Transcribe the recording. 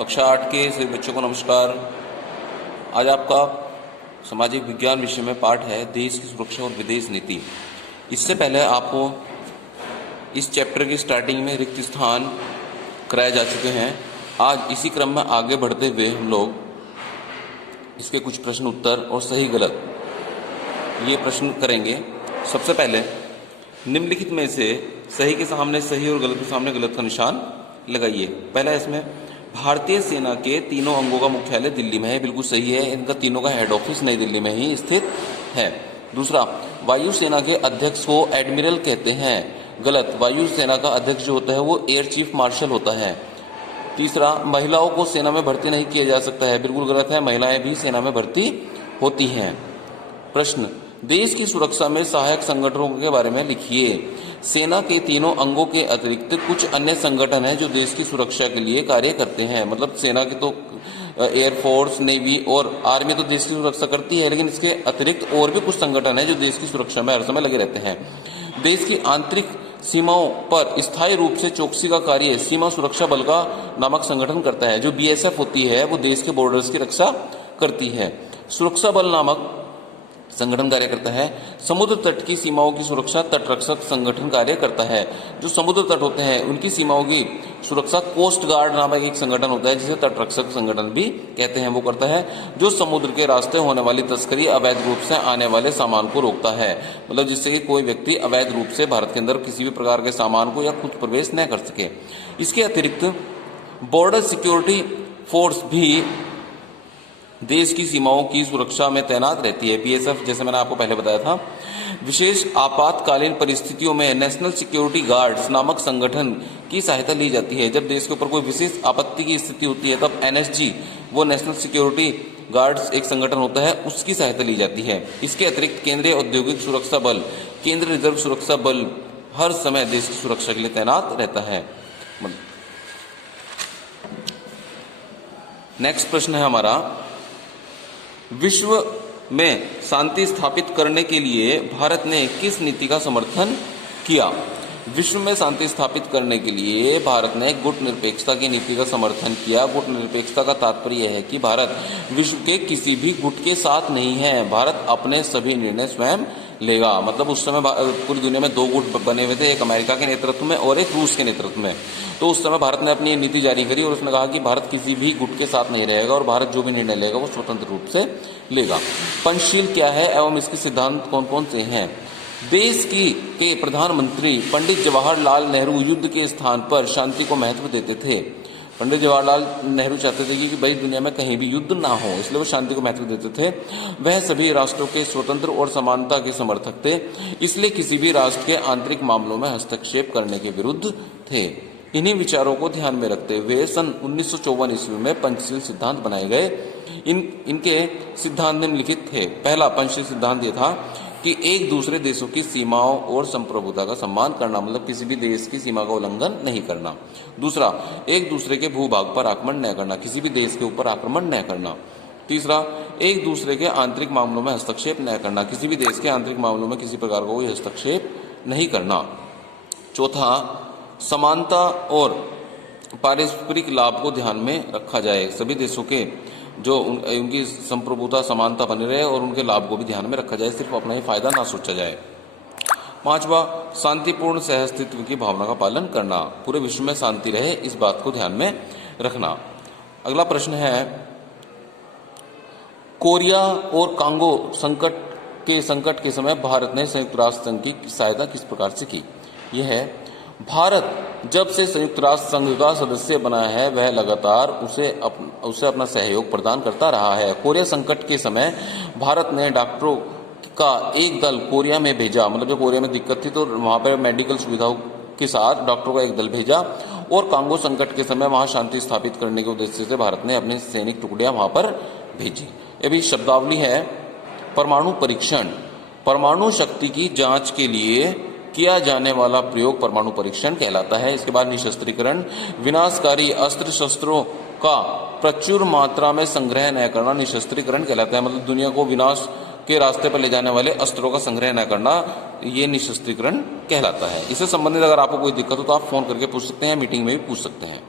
कक्षा 8 के सभी बच्चों को नमस्कार। आज आपका सामाजिक विज्ञान विषय में पाठ है देश की सुरक्षा और विदेश नीति। इससे पहले आपको इस चैप्टर की स्टार्टिंग में रिक्त स्थान कराए जा चुके हैं। आज इसी क्रम में आगे बढ़ते हुए हम लोग इसके कुछ प्रश्न उत्तर और सही गलत ये प्रश्न करेंगे। सबसे पहले निम्नलिखित में से सही के सामने सही और गलत के सामने गलत का निशान लगाइए। पहला इसमें भारतीय सेना के तीनों अंगों का मुख्यालय दिल्ली में है, बिल्कुल सही है। इनका तीनों का हेड ऑफिस नई दिल्ली में ही स्थित है। दूसरा, वायुसेना के अध्यक्ष को एडमिरल कहते हैं, गलत। वायुसेना का अध्यक्ष जो होता है वो एयर चीफ मार्शल होता है। तीसरा, महिलाओं को सेना में भर्ती नहीं किया जा सकता है, बिल्कुल गलत है। महिलाएं भी सेना में भर्ती होती हैं। प्रश्न, देश की सुरक्षा में सहायक संगठनों के बारे में लिखिए। सेना के तीनों अंगों के अतिरिक्त कुछ अन्य संगठन हैं जो देश की सुरक्षा के लिए कार्य करते हैं। मतलब सेना के तो एयरफोर्स, नेवी और आर्मी तो देश की सुरक्षा करती है, लेकिन इसके अतिरिक्त और भी कुछ संगठन हैं जो देश की सुरक्षा में हर समय लगे रहते हैं। देश की आंतरिक सीमाओं पर स्थायी रूप से चौकसी का कार्य सीमा सुरक्षा बल का नामक संगठन करता है। जो BSF होती है वो देश के बॉर्डर्स की रक्षा करती है। सुरक्षा बल नामक संगठन कार्य करता है। समुद्र तट की सीमाओं की सुरक्षा तटरक्षक संगठन कार्य करता है। जो समुद्र तट होते हैं उनकी सीमाओं की सुरक्षा कोस्ट गार्ड नामक एक संगठन होता है, जिसे तटरक्षक संगठन भी कहते हैं, वो करता है। जो समुद्र के रास्ते होने वाली तस्करी, अवैध रूप से आने वाले सामान को रोकता है, मतलब जिससे कि कोई व्यक्ति अवैध रूप से भारत के अंदर किसी भी प्रकार के सामान को या खुद प्रवेश न कर सके। इसके अतिरिक्त बॉर्डर सिक्योरिटी फोर्स भी देश की सीमाओं की सुरक्षा में तैनात रहती है। BSF जैसे मैंने आपको पहले बताया था। विशेष आपातकालीन परिस्थितियों में नेशनल सिक्योरिटी गार्ड्स नामक संगठन की सहायता ली जाती है। जब देश के ऊपर कोई विशेष आपत्ति की स्थिति होती है तब NSG, वो नेशनल सिक्योरिटी गार्ड्स एक संगठन होता है, उसकी सहायता ली जाती है। इसके अतिरिक्त केंद्रीय औद्योगिक सुरक्षा बल, केंद्रीय रिजर्व सुरक्षा बल हर समय देश की सुरक्षा के लिए तैनात रहता है। नेक्स्ट प्रश्न है हमारा, विश्व में शांति स्थापित करने के लिए भारत ने किस नीति का समर्थन किया? विश्व में शांति स्थापित करने के लिए भारत ने गुट निरपेक्षता की नीति का समर्थन किया। गुट निरपेक्षता का तात्पर्य यह है कि भारत विश्व के किसी भी गुट के साथ नहीं है। भारत अपने सभी निर्णय स्वयं लेगा। मतलब उस समय पूरी दुनिया में दो गुट बने हुए थे, एक अमेरिका के नेतृत्व में और एक रूस के नेतृत्व में। तो उस समय भारत ने अपनी नीति जारी करी और उसने कहा कि भारत किसी भी गुट के साथ नहीं रहेगा और भारत जो भी निर्णय लेगा वो स्वतंत्र रूप से लेगा। पंचशील क्या है एवं इसके सिद्धांत कौन कौन से हैं? देश के प्रधानमंत्री पंडित जवाहरलाल नेहरू युद्ध के स्थान पर शांति को महत्व देते थे। पंडित जवाहरलाल नेहरू चाहते थे कि भाई दुनिया में कहीं भी युद्ध ना हो, इसलिए वो शांति को महत्व देते थे। वह सभी राष्ट्रों के स्वतंत्र और समानता के समर्थक थे, इसलिए किसी भी राष्ट्र के आंतरिक मामलों में हस्तक्षेप करने के विरुद्ध थे। इन्हीं विचारों को ध्यान में रखते हुए सन 1954 ईस्वी में पंचशील सिद्धांत बनाए गए। इनके सिद्धांत निम्नलिखित थे। पहला पंचशील सिद्धांत यह था कि एक दूसरे देशों की सीमाओं और संप्रभुता का सम्मान करना, मतलब किसी भी देश की सीमा का उल्लंघन नहीं करना। दूसरा, एक दूसरे के भूभाग पर आक्रमण न करना, किसी भी देश के ऊपर आक्रमण न करना। तीसरा, एक दूसरे के आंतरिक मामलों में हस्तक्षेप न करना, किसी भी देश के आंतरिक मामलों में किसी प्रकार का कोई हस्तक्षेप नहीं करना। चौथा, समानता और पारस्परिक लाभ को ध्यान में रखा जाए, सभी देशों के जो उनकी संप्रभुता समानता बनी रहे और उनके लाभ को भी ध्यान में रखा जाए, सिर्फ अपना ही फायदा ना सोचा जाए। पांचवा, शांतिपूर्ण सहअस्तित्व की भावना का पालन करना, पूरे विश्व में शांति रहे इस बात को ध्यान में रखना। अगला प्रश्न है, कोरिया और कांगो संकट के समय भारत ने संयुक्त राष्ट्र संघ की सहायता किस प्रकार से की? यह है, भारत जब से संयुक्त राष्ट्र संघ का सदस्य बना है वह लगातार उसे अपना सहयोग प्रदान करता रहा है। कोरिया संकट के समय भारत ने डॉक्टरों का एक दल कोरिया में भेजा, मतलब जब कोरिया में दिक्कत थी तो वहां पर मेडिकल सुविधाओं के साथ डॉक्टरों का एक दल भेजा। और कांगो संकट के समय वहां शांति स्थापित करने के उद्देश्य से भारत ने अपनी सैनिक टुकड़ियां वहां पर भेजी। ये भी शब्दावली है। परमाणु परीक्षण, परमाणु शक्ति की जांच के लिए किया जाने वाला प्रयोग परमाणु परीक्षण कहलाता है। इसके बाद निशस्त्रीकरण, विनाशकारी अस्त्र शस्त्रों का प्रचुर मात्रा में संग्रह न करना निशस्त्रीकरण कहलाता है। मतलब दुनिया को विनाश के रास्ते पर ले जाने वाले अस्त्रों का संग्रह न करना, ये निशस्त्रीकरण कहलाता है। इससे संबंधित अगर आपको कोई दिक्कत हो तो आप फोन करके पूछ सकते हैं, मीटिंग में भी पूछ सकते हैं।